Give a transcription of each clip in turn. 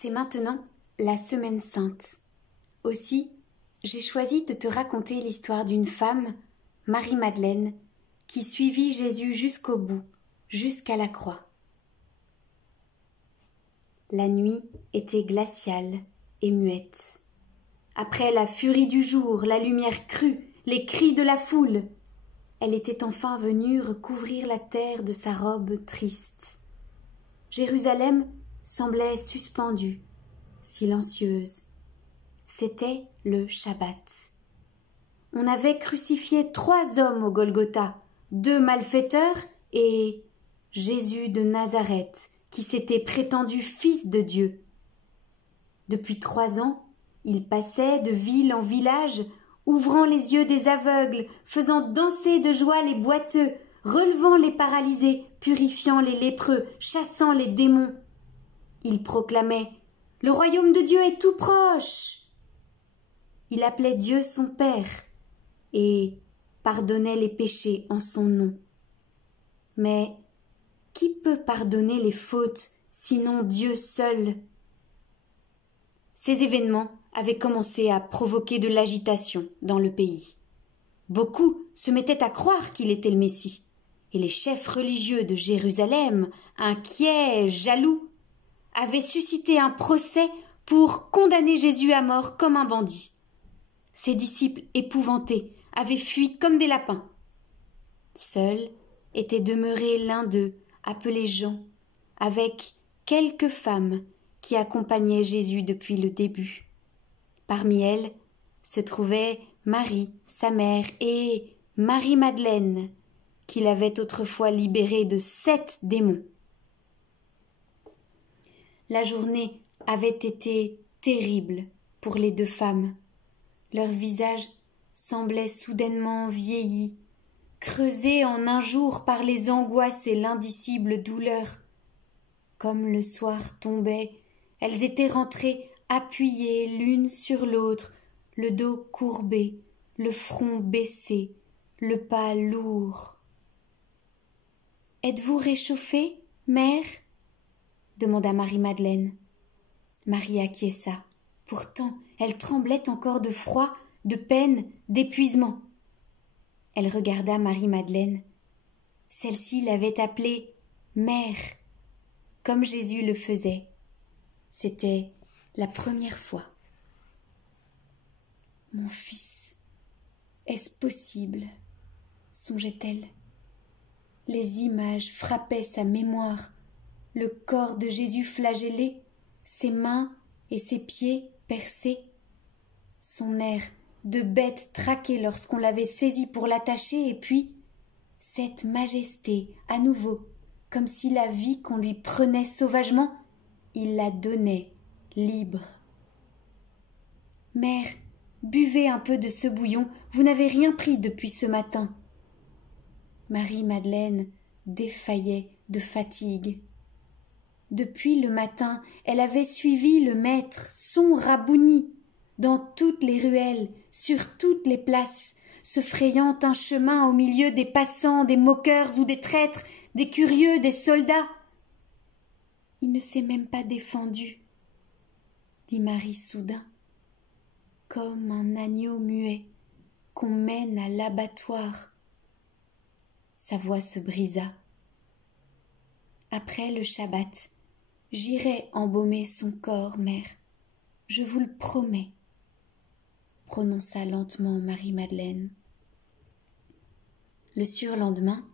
C'est maintenant la Semaine Sainte. Aussi, j'ai choisi de te raconter l'histoire d'une femme, Marie-Madeleine, qui suivit Jésus jusqu'au bout, jusqu'à la croix. La nuit était glaciale et muette. Après la furie du jour, la lumière crue, les cris de la foule, elle était enfin venue recouvrir la terre de sa robe triste. Jérusalem semblait suspendue, silencieuse. C'était le Shabbat. On avait crucifié 3 hommes au Golgotha, 2 malfaiteurs et Jésus de Nazareth, qui s'était prétendu fils de Dieu. Depuis 3 ans, il passait de ville en village, ouvrant les yeux des aveugles, faisant danser de joie les boiteux, relevant les paralysés, purifiant les lépreux, chassant les démons. Il proclamait « Le royaume de Dieu est tout proche !» Il appelait Dieu son Père et pardonnait les péchés en son nom. Mais qui peut pardonner les fautes sinon Dieu seul? Ces événements avaient commencé à provoquer de l'agitation dans le pays. Beaucoup se mettaient à croire qu'il était le Messie, et les chefs religieux de Jérusalem, inquiets, jaloux, avaient suscité un procès pour condamner Jésus à mort comme un bandit. Ses disciples, épouvantés, avaient fui comme des lapins. Seul était demeuré l'un d'eux, appelé Jean, avec quelques femmes qui accompagnaient Jésus depuis le début. Parmi elles se trouvait Marie, sa mère, et Marie-Madeleine, qui l'avait autrefois libérée de 7 démons. La journée avait été terrible pour les 2 femmes. Leurs visages semblaient soudainement vieillis, creusés en un jour par les angoisses et l'indicible douleur. Comme le soir tombait, elles étaient rentrées appuyées l'une sur l'autre, le dos courbé, le front baissé, le pas lourd. « Êtes-vous réchauffée, mère ?» demanda Marie-Madeleine. Marie acquiesça. Pourtant, elle tremblait encore de froid, de peine, d'épuisement. Elle regarda Marie-Madeleine. Celle-ci l'avait appelée « mère », comme Jésus le faisait. C'était la première fois. « Mon fils, est-ce possible ?» songeait-elle. Les images frappaient sa mémoire, le corps de Jésus flagellé, ses mains et ses pieds percés, son air de bête traquée lorsqu'on l'avait saisi pour l'attacher, et puis cette majesté à nouveau, comme si la vie qu'on lui prenait sauvagement, il la donnait libre. « Mère, buvez un peu de ce bouillon, vous n'avez rien pris depuis ce matin. » Marie-Madeleine défaillait de fatigue. Depuis le matin, elle avait suivi le maître, son Rabouni, dans toutes les ruelles, sur toutes les places, se frayant un chemin au milieu des passants, des moqueurs ou des traîtres, des curieux, des soldats. « Il ne s'est même pas défendu, » dit Marie soudain, comme un agneau muet qu'on mène à l'abattoir. Sa voix se brisa. Après le Shabbat, j'irai embaumer son corps, mère, je vous le promets, prononça lentement Marie-Madeleine. Le surlendemain,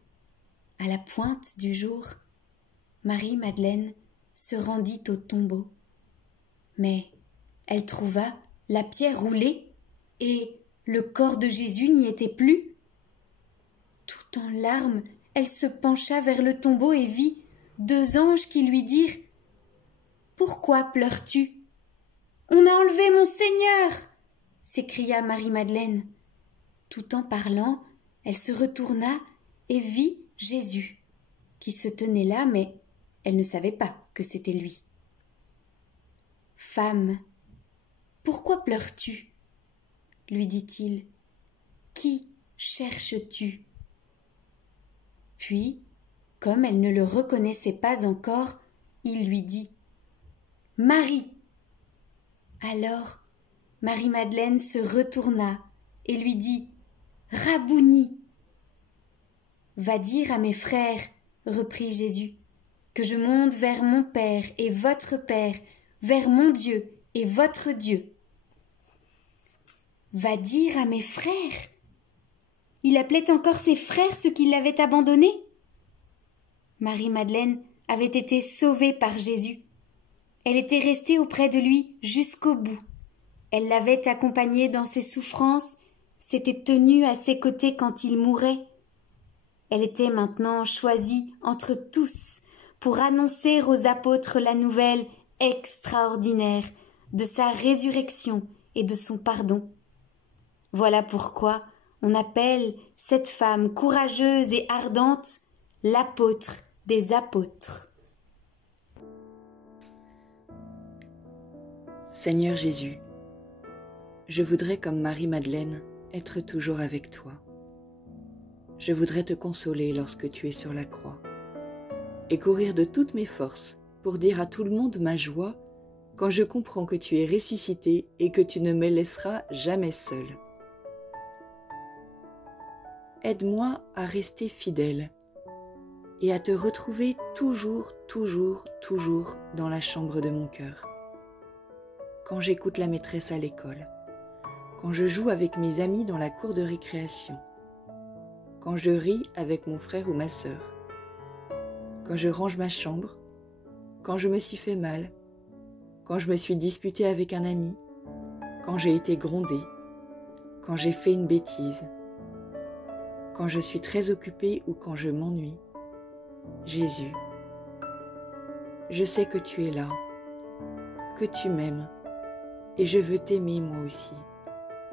à la pointe du jour, Marie-Madeleine se rendit au tombeau. Mais elle trouva la pierre roulée et le corps de Jésus n'y était plus. Tout en larmes, elle se pencha vers le tombeau et vit 2 anges qui lui dirent « Pourquoi pleures-tu ?»« On a enlevé mon Seigneur !» s'écria Marie-Madeleine. Tout en parlant, elle se retourna et vit Jésus, qui se tenait là, mais elle ne savait pas que c'était lui. « Femme, pourquoi pleures-tu ?» lui dit-il. « Qui cherches-tu » Puis, comme elle ne le reconnaissait pas encore, il lui dit « Marie !» Alors Marie-Madeleine se retourna et lui dit « Rabouni !»« Va dire à mes frères, reprit Jésus, que je monte vers mon Père et votre Père, vers mon Dieu et votre Dieu. » Va dire à mes frères. Il appelait encore ses frères ceux qui l'avaient abandonné. Marie-Madeleine avait été sauvée par Jésus. Elle était restée auprès de lui jusqu'au bout. Elle l'avait accompagné dans ses souffrances, s'était tenue à ses côtés quand il mourait. Elle était maintenant choisie entre tous pour annoncer aux apôtres la nouvelle extraordinaire de sa résurrection et de son pardon. Voilà pourquoi on appelle cette femme courageuse et ardente l'apôtre des apôtres. Seigneur Jésus, je voudrais comme Marie-Madeleine être toujours avec toi. Je voudrais te consoler lorsque tu es sur la croix et courir de toutes mes forces pour dire à tout le monde ma joie quand je comprends que tu es ressuscité et que tu ne me laisseras jamais seul. Aide-moi à rester fidèle et à te retrouver toujours dans la chambre de mon cœur. Quand j'écoute la maîtresse à l'école, quand je joue avec mes amis dans la cour de récréation, quand je ris avec mon frère ou ma sœur, quand je range ma chambre, quand je me suis fait mal, quand je me suis disputé avec un ami, quand j'ai été grondé, quand j'ai fait une bêtise, quand je suis très occupé ou quand je m'ennuie. Jésus, je sais que tu es là, que tu m'aimes, et je veux t'aimer moi aussi.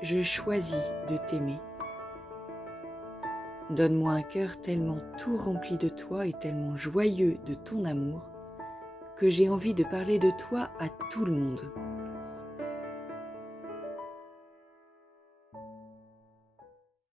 Je choisis de t'aimer. Donne-moi un cœur tellement tout rempli de toi et tellement joyeux de ton amour que j'ai envie de parler de toi à tout le monde.